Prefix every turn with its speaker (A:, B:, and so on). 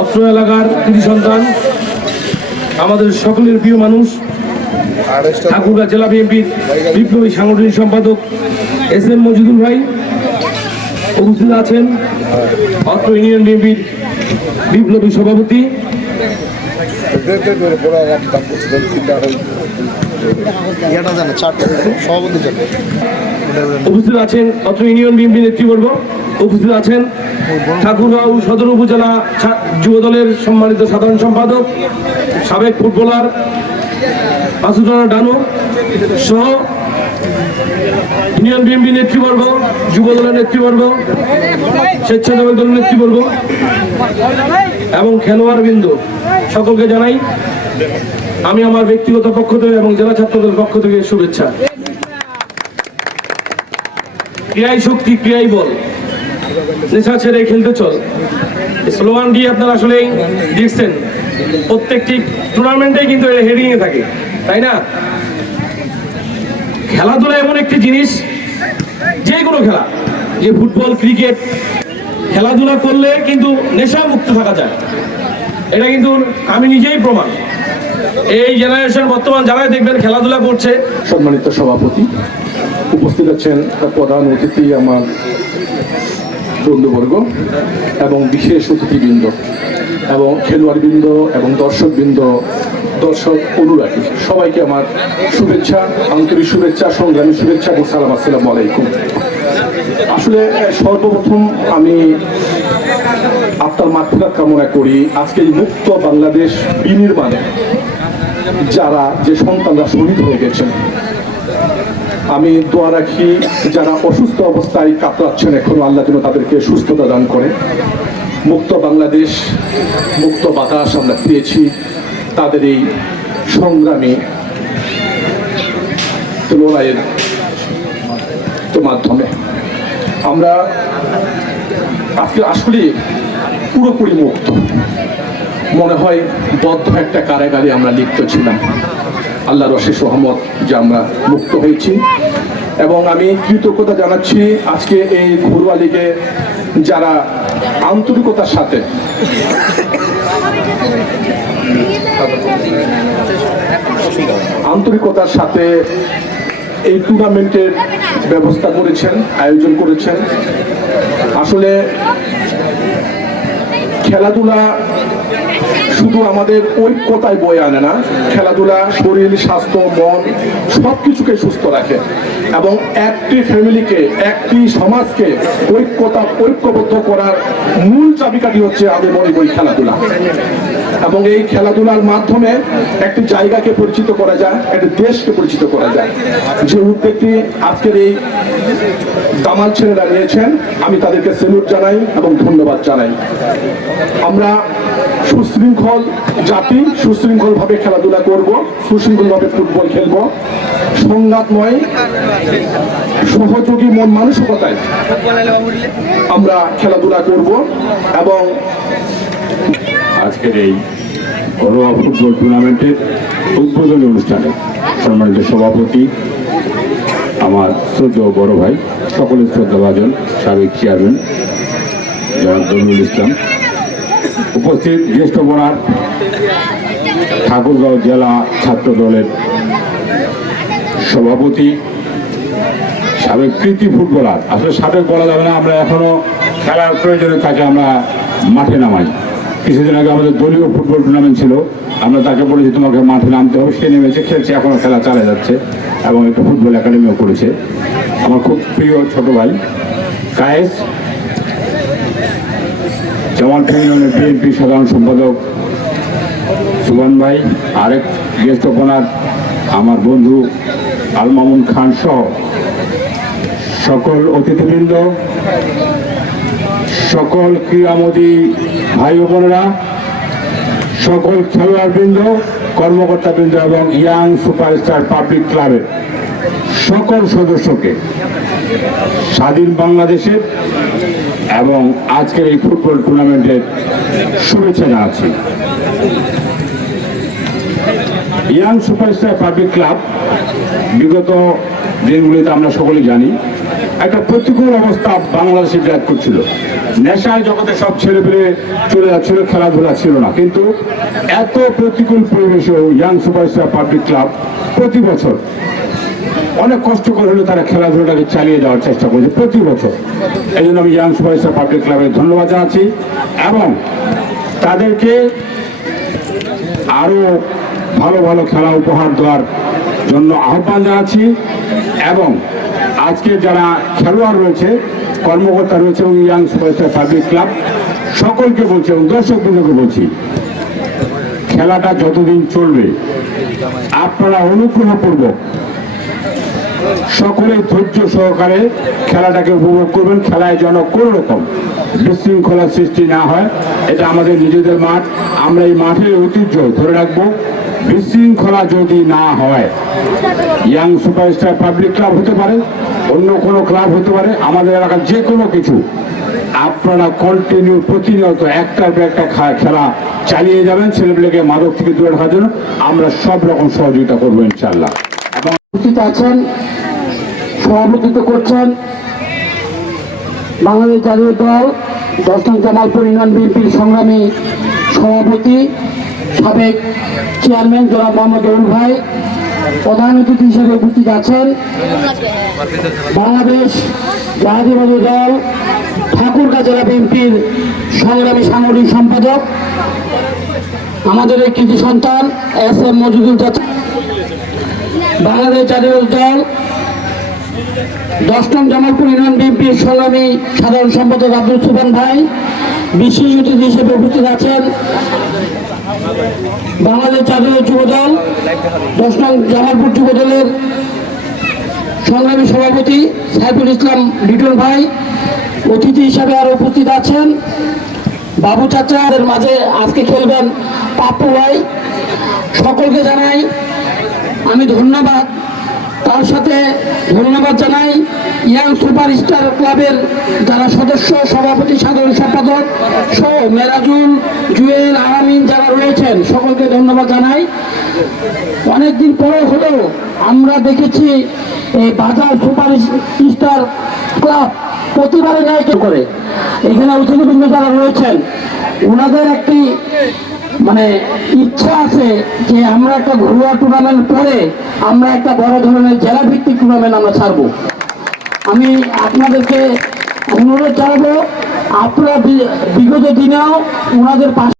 A: অত্র এলাকার কৃতি সন্তান আমাদের সকলের প্রিয় মানুষ ঠাকুরগাঁ জেলা বিএনপির বিপ্লবী সাংগঠনিক সম্পাদক এস এম মজিদুল ভাই উপস্থিত আছেন অত্র ইউনিয়ন বিএনপির বিপ্লবী সভাপতি। উপস্থিত আছেন অত্র ইউনিয়ন বিএনপি নেতৃবর্গ। উপস্থিত আছেন ঠাকুরগাঁও সদর উপজেলা ছা- যুব দলের সম্মানিত সাধারণ সম্পাদক, সাবেক ফুটবলার মাসুদানা ডানু সহ ইউনিয়ন বিএনপি নেতৃবর্গ যুব দলের নেতৃবর্গ, স্বেচ্ছাসেবক দলের নেতৃবর্গ এবং খেলোয়াড় বিন্দু সকলকে জানাই আমি আমার ব্যক্তিগত পক্ষ থেকে এবং জেলা ছাত্রদের পক্ষ থেকে শুভেচ্ছা। ক্রিয়াই শক্তি, ক্রিয়াই বল। নেশা ছেড়ে খেলতে চল। এই স্লোগানটি আপনারা আসলে দেখছেন, প্রত্যেকটি টুর্নামেন্টে কিন্তু হেডিং এ থাকে, তাই না? খেলাধুলা এমন একটি জিনিস যে কোনো খেলা, যে ফুটবল ক্রিকেট খেলাধুলা করলে কিন্তু নেশা মুক্ত থাকা যায়। এটা কিন্তু আমি নিজেই প্রমাণ। এই জেনারেশন বর্তমান যারাই দেখবেন খেলাধুলা করছে,
B: সম্মানিত সভাপতি, উপস্থিত আছেন প্রধান অতিথি আমার বন্ধুবর্গ এবং বিশেষ অতিথিবৃন্দ এবং খেলোয়াড়বৃন্দ এবং দর্শকবৃন্দ, দর্শক অনুরাগী। সবাইকে আমার শুভেচ্ছা, আন্তরিক শুভেচ্ছা, সংগ্রামী শুভেচ্ছা এবং সালাম, আসসালামু আলাইকুম। আসলে সর্বপ্রথম আমি আপনার মাতৃকাত কামনা করি, আজকে এই মুক্ত বাংলাদেশ বিনির্মাণে যারা যে সন্তানরা শহীদ হয়ে গেছেন আমি দোয়া রাখি যারা অসুস্থ অবস্থায় কাতরাচ্ছেন এখনও আল্লাহ যেন তাদেরকে সুস্থতা দান করে। মুক্ত বাংলাদেশ, মুক্ত বাতাস আমরা পেয়েছি তাদের এই সংগ্রামী। লড়াইয়ের মাধ্যমে। আমরা আজকে আসলে পুরোপুরি মুক্ত। মনে হয় বদ্ধ একটা কারাগারে আমরা লিপ্ত ছিলাম। আল্লাহ রশেষ রহমত, যে আমরা মুক্ত হয়েছি। এবং আমি কৃতজ্ঞতা জানাচ্ছি আজকে এই ঘরোয়া লিগে যারা আন্তরিকতার সাথে আন্তরিকতার সাথে এই টুর্নামেন্টের ব্যবস্থা করেছেন, আয়োজন করেছেন। আসলে খেলাধুলা শুধু আমাদের ঐক্যতায় বয়ে আনে না, খেলাধুলা, শরীর, স্বাস্থ্য, মন সব কিছুকে সুস্থ রাখে। এবং একটি ফ্যামিলিকে, একটি সমাজকে ঐক্যতা, ঐক্যবদ্ধ করার মূল চাবিকাঠি হচ্ছে আমি মনে করি খেলাধুলা। এবং এই খেলাধুলার মাধ্যমে একটি জায়গাকে পরিচিত করা যায়, একটি দেশকে পরিচিত করা যায়। যে উদ্যোগটি আজকের এই দামাল ছেলেরা নিয়েছেন, আমি তাদেরকে সেলুট জানাই এবং ধন্যবাদ জানাই। আমরা সুশৃঙ্খল জাতি, সুশৃঙ্খলভাবে খেলাধুলা করব, সুশৃঙ্খলভাবে ফুটবল খেলব। সংঘাতময়, সহযোগী মন মানসিকতায় আমরা খেলাধুলা করব এবং
C: আজকের এই ঘরোয়া ফুটবল টুর্নামেন্টের উদ্বোধনী অনুষ্ঠানে সম্মানিত সভাপতি, আমার শ্রদ্ধ বড় ভাই, সকলের শ্রদ্ধাভাজন সাবেক চেয়ারম্যান জনাব ইসলাম। উপস্থিত জ্যেষ্ঠ বনার ঠাকুরগাঁও জেলা ছাত্র দলের সভাপতি, সাবেক কৃতি ফুটবলার। আসলে সাবেক বলা যাবে না, আমরা এখনও খেলার প্রয়োজনে তাকে আমরা মাঠে নামাই। কিছুদিন আগে আমাদের দলীয় ফুটবল টুর্নামেন্ট ছিল, আমরা তাকে বলেছি, তোমাকে মাঠে নামতে হবে। সে নেমেছে, খেলছে, এখনও খেলা চালিয়ে যাচ্ছে এবং একটা ফুটবল একাডেমিও করেছে। আমার খুব প্রিয় ছোট ভাই কায়েস জামালপুর ইউনিয়নের বিএনপি সাধারণ সম্পাদক সুবন ভাই, আরেক জ্যেষ্ঠ ওপেনার আমার বন্ধু আল মামুন খান সহ সকল অতিথিবৃন্দ, সকল ক্রীড়ামোদী ভাই বোনেরা, সকল খেলোয়াড়বৃন্দ, কর্মকর্তাবৃন্দ এবং ইয়াং সুপারস্টার পাবলিক ক্লাবের সকল সদস্যকে স্বাধীন বাংলাদেশের এবং আজকের এই ফুটবল টুর্নামেন্টের শুভেচ্ছা জানাচ্ছি। ইয়াং সুপারস্টার পাবলিক ক্লাব, বিগত দিনগুলিতে আমরা সকলেই জানি, একটা প্রতিকূল অবস্থা বাংলাদেশে বিরাজ করছিল। নেশার জগতে সব ছেলে পেলে চলে যাচ্ছিল, খেলাধুলা ছিল না। কিন্তু এত প্রতিকূল পরিবেশেও ইয়াং সুপারস্টার পাবলিক ক্লাব প্রতি বছর অনেক কষ্ট করে হলেও তারা খেলাধুলাটাকে চালিয়ে যাওয়ার চেষ্টা করছে প্রতি বছর। এই জন্য আমি ইয়াং সুপারস্টার পাবলিক ক্লাবের ধন্যবাদ জানাচ্ছি এবং তাদেরকে আরও ভালো ভালো খেলা উপহার দেওয়ার জন্য আহ্বান জানাচ্ছি এবং আজকে যারা খেলোয়াড় রয়েছে, কর্মকর্তা রয়েছে এবং ইয়াং সুপারস্টার পাবলিক ক্লাব সকলকে বলছি এবং দর্শক বন্ধুকে বলছি, খেলাটা যতদিন চলবে, আপনারা অনুগ্রহপূর্বক সকলে ধৈর্য সহকারে খেলাটাকে উপভোগ করবেন। খেলায় যেন কোনো রকম বিশৃঙ্খলা সৃষ্টি না হয়, এটা আমাদের নিজেদের মাঠ। আমরা এই মাঠের ঐতিহ্য ধরে রাখব। বিশৃঙ্খলা যদি না হয়, ইয়াং সুপারস্টার পাবলিক ক্লাব হতে পারে, অন্য কোনো ক্লাব হতে পারে, আমাদের এলাকার যে কোনো কিছু, আপনারা কন্টিনিউ প্রতিনিয়ত একটার পর একটা খেলা চালিয়ে যাবেন। ছেলেগুলোকে মাদক থেকে দূরে রাখার জন্য আমরা সব রকম সহযোগিতা করব ইনশাল্লাহ
D: উপস্থিত আছেন, সভাপতিত্ব করছেন বাংলাদেশ জাতীয় দল দশম জামালপুর ইউনিয়ন বিএনপির সংগ্রামী সভাপতি, সাবেক চেয়ারম্যান জনাব মোহাম্মদ অরুণ ভাই, প্রধান অতিথি হিসেবে উপস্থিত আছেন। বাংলাদেশ জাতীয়বাদী দল, ঠাকুরগাঁ জেলা বিএনপির সংগ্রামী সাংগঠনিক সম্পাদক, আমাদের এই কৃতি সন্তান এস এম মজুদুল চাচা। বাংলাদেশ জাতীয় দল দশম জামালপুর ইউনিয়ন বিএনপির সংগ্রামী সাধারণ সম্পাদক আব্দুল সুবান ভাই, বিশেষ অতিথি হিসেবে উপস্থিত আছেন বাংলাদেশ জাতীয় যুব দল দশম জামালপুর যুব দলের সংগ্রামী সভাপতি সাইফুল ইসলাম লিটন ভাই, অতিথি হিসাবে আরও উপস্থিত আছেন। বাবু চাচাদের মাঝে আজকে খেলবেন পাপ্পু ভাই। সকলকে জানাই আমি ধন্যবাদ। তার সাথে ধন্যবাদ জানাই ইয়াং সুপার স্টার ক্লাবের যারা সদস্য, সভাপতি, সাধারণ সম্পাদক সহ মেরাজুল, জুয়েল, আরামিন যারা রয়েছেন, সকলকে ধন্যবাদ জানাই। অনেকদিন পরে হলেও আমরা দেখেছি এই বাজার সুপার স্টার ক্লাব প্রতিবারে ন্যায় করে এখানে অতিথিবৃন্দ যারা রয়েছেন, ওনাদের একটি মানে ইচ্ছা আছে যে আমরা একটা ঘরোয়া টুর্নামেন্ট পরে আমরা একটা বড় ধরনের জেলা ভিত্তিক টুর্নামেন্ট আমরা ছাড়বো। আমি আপনাদেরকে অনুরোধ জানাব, আপনারা বিগত দিনেও ওনাদের পাশে